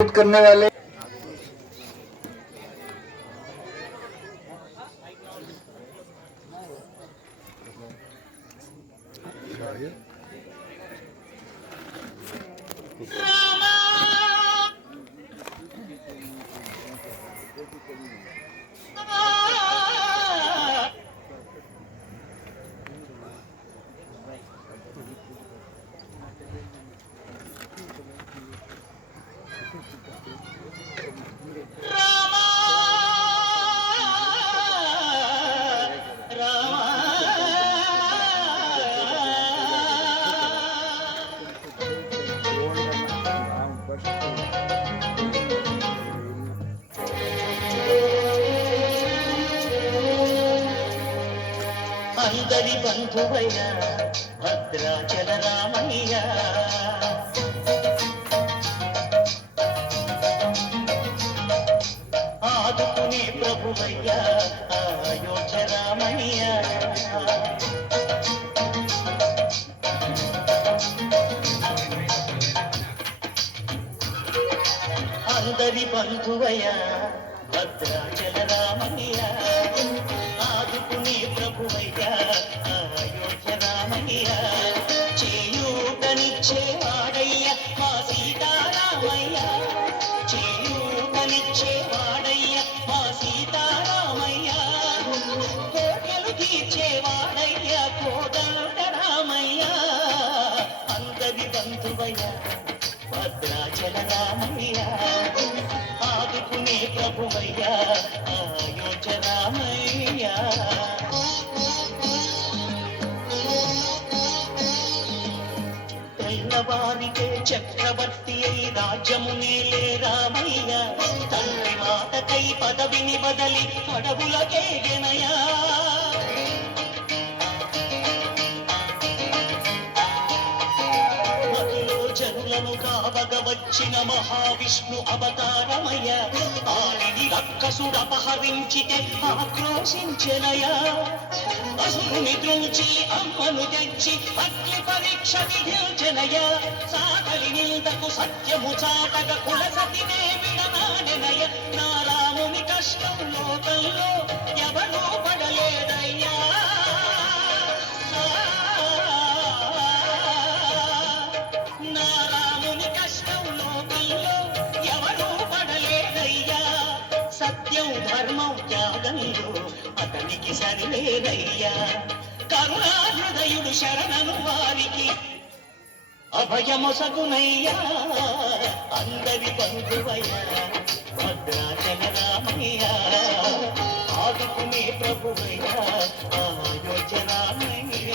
करने वाले అందరి బంధువయ్య భద్రాచల రామయ్య ఆదుకునే ప్రభువయ్య అయోధ్య రామయ్య అందరి బంధువయ్య భద్రాచల రామయ్య ఆదుకునే ప్రభువయ్య అయోధ్య రామయ్య చేయూతనిచ్చేవాడయ్య మా సీతారామయ్య చేయూతనిచ్చేవాడయ్య మా సీతారామయ్య కోటలు తీర్చేవాడయ్య కోదండ రామయ్య అందరి బంధువయ్య భద్రాచల రామయ్య ఆదుకునే ప్రభువయ్య అయోధ్య రామయ్య తెల్లవారికే చక్రవర్తి అయి రాజ్యము నేలే రామయ్య తండ్రి మాటకై పదవిని బదలి అడవులకేగెనయా జనులను కావగ వచ్చిన మహావిష్ణు అవతారమయ్య ఆడిని రక్కసుడపహరించితే ఆక్రోశించెనయా అసురుని ద్రోచి అమ్మను తెచ్చి అగ్ని పరీక్ష విధించెనయా సాగలి నిందకు సత్యము చాటగ కులసతినే విడనాడెనయ నా రాముని కష్టం లోకంలో ఎవరూ పడలేదయ్యా నా రాముని కష్టం లోకంలో ఎవరూ పడలేదయ్యా సత్యం ధర్మం త్యాగంలో అతనికి సరిలేదయ్యా కరుణా హృదయుడు శరణను వారికి అభయమొసగునయ్యా అందరి బంధువయ్య భద్రాచల రామయ్య ఆదుకునే ప్రభువయ్య అయోధ్య రామయ్య